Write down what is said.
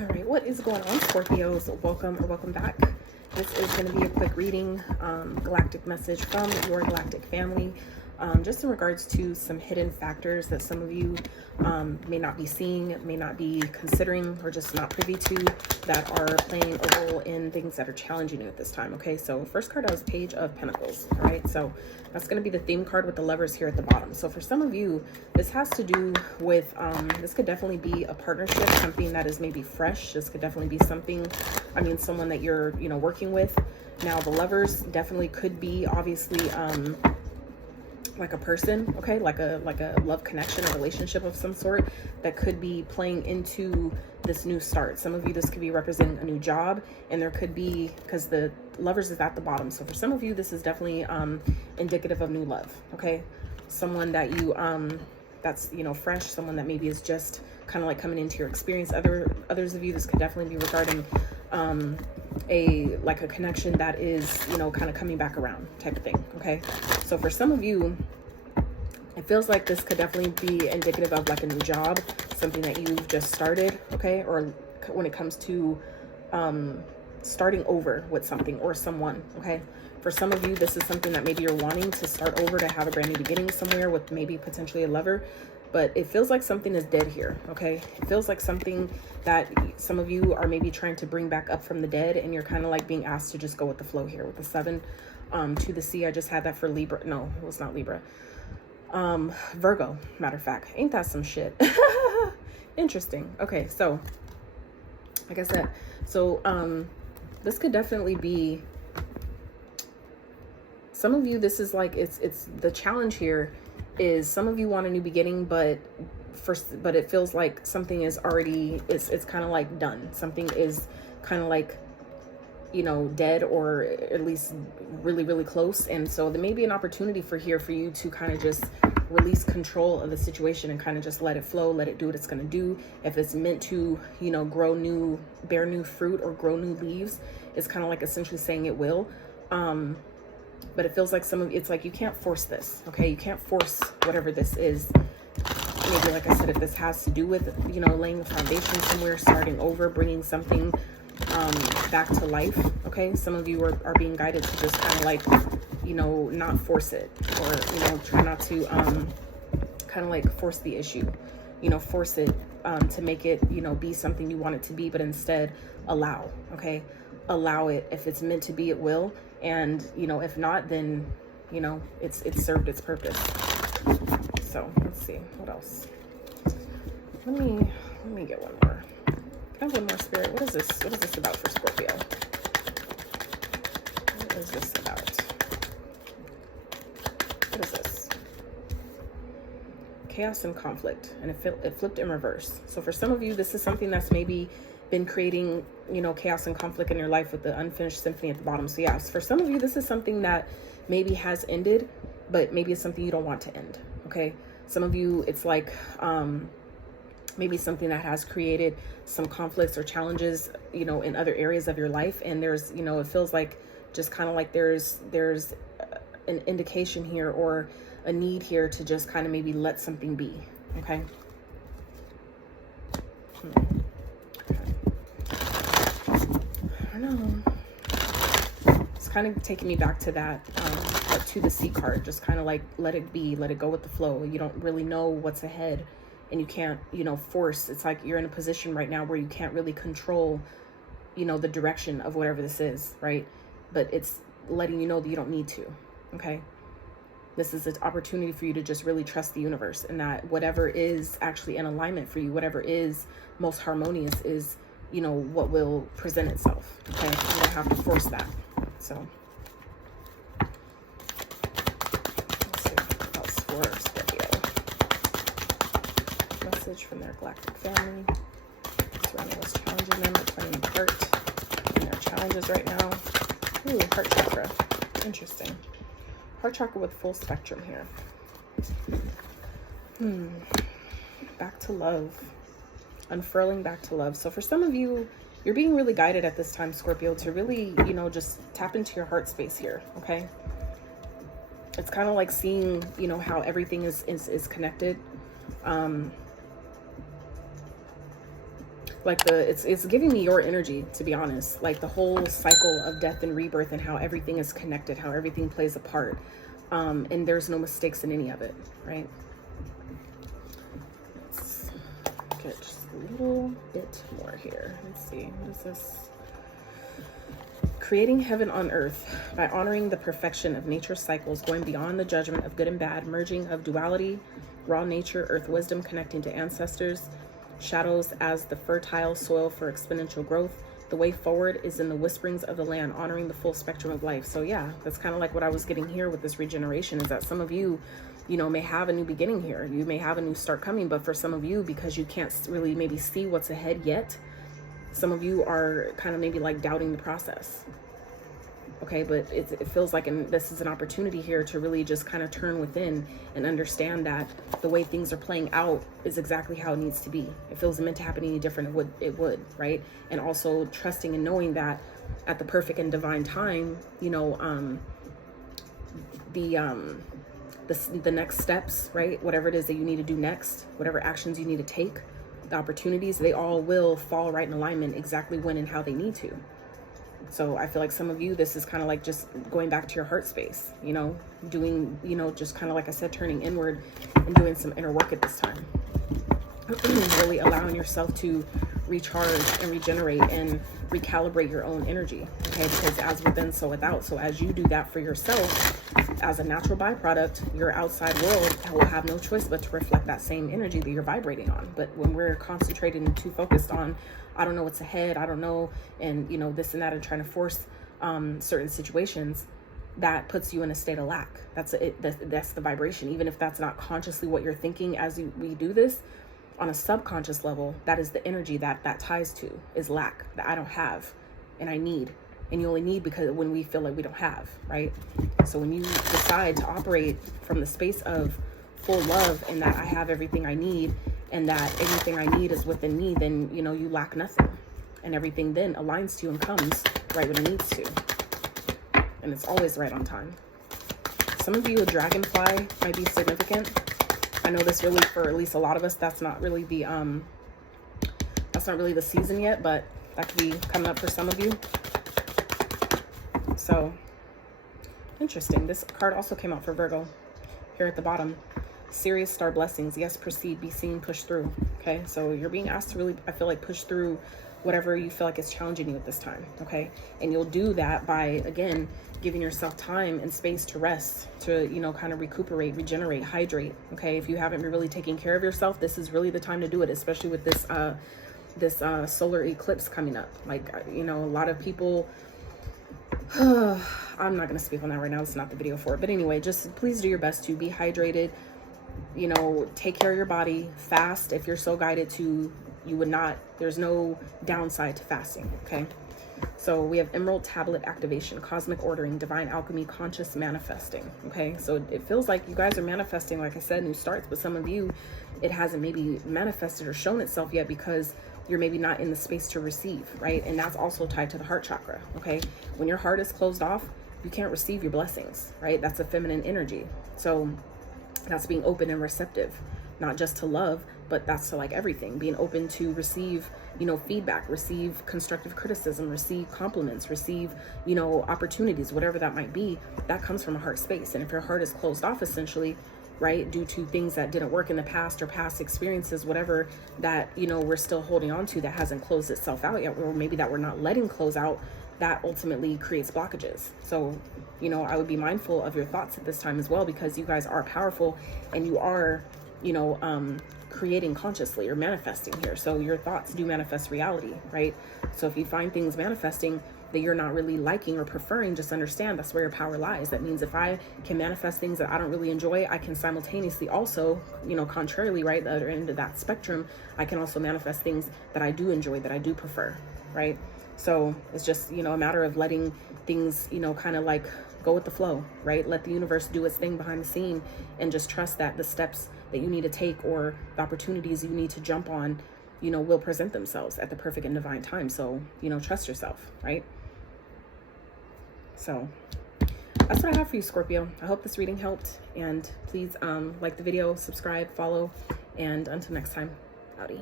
All right, what is going on, Scorpios? Welcome or welcome back. This is going to be a quick reading, galactic message from your galactic family, just in regards to some hidden factors that some of you may not be seeing, may not be considering, or just not privy to, that are playing a role in things that are challenging you at this time. Okay, so first card out is Page of Pentacles. All right, so that's going to be the theme card with the lovers here at the bottom. So for some of you, this has to do with, this could definitely be a partnership, something that is maybe fresh. This could definitely be something, I mean, someone that you're, working with. Now the lovers definitely could be, obviously, like a person, okay, like a love connection, a relationship of some sort that could be playing into this new start. Some of you, this could be representing a new job, and there could be, because the lovers is at the bottom, so for some of you this is definitely indicative of new love. Okay, someone that you that's fresh, someone that maybe is just kind of like coming into your experience. Others of you, this could definitely be regarding a connection that is kind of coming back around type of thing. Okay, so for some of you, it feels like this could definitely be indicative of like a new job, something that you've just started. Okay, or when it comes to starting over with something or someone. Okay, for some of you, this is something that maybe you're wanting to start over, to have a brand new beginning somewhere with maybe potentially a lover. But it feels like something is dead here. Okay, it feels like something that some of you are maybe trying to bring back up from the dead, and you're kind of like being asked to just go with the flow here with the 7 to the sea. I just had that for Libra. No, it was not Libra. Virgo, matter of fact. Ain't that some shit? Interesting. Okay, so like I said, so this could definitely be some of you. This is like, it's the challenge here is some of you want a new beginning, but it feels like something is already, it's kind of like done. Something is kind of like, dead, or at least really, really close. And so there may be an opportunity for you to kind of just release control of the situation and kind of just let it flow, let it do what it's going to do. If it's meant to, bear new fruit or grow new leaves, it's kind of like essentially saying it will. But it feels like it's like you can't force this. Okay, you can't force whatever this is. Maybe, like I said, if this has to do with, laying a foundation somewhere, starting over, bringing something back to life. Okay, some of you are being guided to just kind of like, not force it, or try not to kind of like force the issue, force it to make it be something you want it to be, but instead allow. Okay, allow it. If it's meant to be, it will. And if not, then it's served its purpose. So let's see what else. Let me get one more. Can I have one more, Spirit? What is this about for Scorpio? What is this about? What is this? Chaos and conflict, and it flipped in reverse. So for some of you, this is something that's maybe been creating chaos and conflict in your life with the unfinished symphony at the bottom. So yes, for some of you, this is something that maybe has ended, but maybe it's something you don't want to end. Okay, some of you, it's like maybe something that has created some conflicts or challenges in other areas of your life, and there's it feels like just kind of like there's an indication here or a need here to just kind of maybe let something be. Okay. I don't know. It's kind of taking me back to that to the sea card. Just kind of like let it be, let it go with the flow. You don't really know what's ahead, and you can't force. It's like you're in a position right now where you can't really control the direction of whatever this is, right? But it's letting you know that you don't need to. Okay, this is an opportunity for you to just really trust the universe, and that whatever is actually in alignment for you, whatever is most harmonious, is what will present itself. Okay, you don't have to force that. So let's see what else for Scorpio. Message from their galactic family surrounding what's challenging them. They're playing a part in their challenges right now. Ooh, heart chakra. Interesting. Heart chakra with full spectrum here. Back to love. Unfurling back to love. So for some of you, you're being really guided at this time, Scorpio, to really, just tap into your heart space here. Okay. It's kind of like seeing, how everything is connected. like it's giving me your energy, to be honest, like the whole cycle of death and rebirth and how everything is connected, how everything plays a part, and there's no mistakes in any of it, right? Let's get just a little bit more here. Let's see, what is this? Creating heaven on earth by honoring the perfection of nature's cycles, going beyond the judgment of good and bad, merging of duality, raw nature, earth wisdom, connecting to ancestors, shadows as the fertile soil for exponential growth. The way forward is in the whisperings of the land, honoring the full spectrum of life. So yeah, that's kind of like what I was getting here with this regeneration, is that some of you, you know, may have a new beginning here. You may have a new start coming, but for some of you, because you can't really maybe see what's ahead yet, some of you are kind of maybe like doubting the process. Okay, but it feels like this is an opportunity here to really just kind of turn within and understand that the way things are playing out is exactly how it needs to be. If it was meant to happen any different, it would, right? And also trusting and knowing that at the perfect and divine time, you know, the next steps, right? Whatever it is that you need to do next, whatever actions you need to take, the opportunities, they all will fall right in alignment exactly when and how they need to. So I feel like some of you, this is kind of like just going back to your heart space, you know, doing, you know, just kind of like I said, turning inward and doing some inner work at this time. Really allowing yourself to recharge and regenerate and recalibrate your own energy. Okay, because as within, so without. So as you do that for yourself, as a natural byproduct, your outside world will have no choice but to reflect that same energy that you're vibrating on. But when we're concentrated and too focused on, I don't know what's ahead, I don't know, and you know, this and that, and trying to force certain situations, that puts you in a state of lack. That's it. That's the vibration. Even if that's not consciously what you're thinking as we do this, on a subconscious level, that is the energy that ties to, is lack, that I don't have and I need. And you only need because when we feel like we don't have, right? So when you decide to operate from the space of full love and that I have everything I need and that everything I need is within me, then, you know, you lack nothing. And everything then aligns to you and comes right when it needs to. And it's always right on time. Some of you, a dragonfly might be significant. I know this really, for at least a lot of us, that's not really the season yet, but that could be coming up for some of you. So interesting. This card also came out for Virgo here at the bottom. Serious star blessings. Yes, proceed, be seen, push through. Okay, so you're being asked to really, I feel like, push through whatever you feel like is challenging you at this time. Okay, and you'll do that by, again, giving yourself time and space to rest, to, you know, kind of recuperate, regenerate, hydrate. Okay, if you haven't been really taking care of yourself, this is really the time to do it, especially with this solar eclipse coming up. Like, you know, a lot of people, I'm not going to speak on that right now. It's not the video for it. But anyway, just please do your best to be hydrated, you know, take care of your body, fast if you're so guided to. You would not, there's no downside to fasting. Okay, so we have emerald tablet activation, cosmic ordering, divine alchemy, conscious manifesting. Okay, so it feels like you guys are manifesting, like I said, new starts, but some of you, it hasn't maybe manifested or shown itself yet because you're maybe not in the space to receive, right? And that's also tied to the heart chakra. Okay, when your heart is closed off, you can't receive your blessings, right? That's a feminine energy. So that's being open and receptive, not just to love, but that's to like everything, being open to receive, you know, feedback, receive constructive criticism, receive compliments, receive, you know, opportunities, whatever that might be. That comes from a heart space. And if your heart is closed off, essentially, right, due to things that didn't work in the past or past experiences, whatever that, you know, we're still holding on to that hasn't closed itself out yet, or maybe that we're not letting close out, that ultimately creates blockages. So, you know, I would be mindful of your thoughts at this time as well, because you guys are powerful and you are, you know, creating consciously or manifesting here. So your thoughts do manifest reality, right? So if you find things manifesting that you're not really liking or preferring, just understand that's where your power lies. That means if I can manifest things that I don't really enjoy, I can simultaneously also, you know, contrarily, right, the other end of that spectrum, I can also manifest things that I do enjoy, that I do prefer, right? So it's just, you know, a matter of letting things, you know, kind of like go with the flow, right? Let the universe do its thing behind the scene and just trust that the steps that you need to take or the opportunities you need to jump on, you know, will present themselves at the perfect and divine time. So, you know, trust yourself, right? So that's what I have for you, Scorpio. I hope this reading helped, and please like the video, subscribe, follow, and until next time, howdy.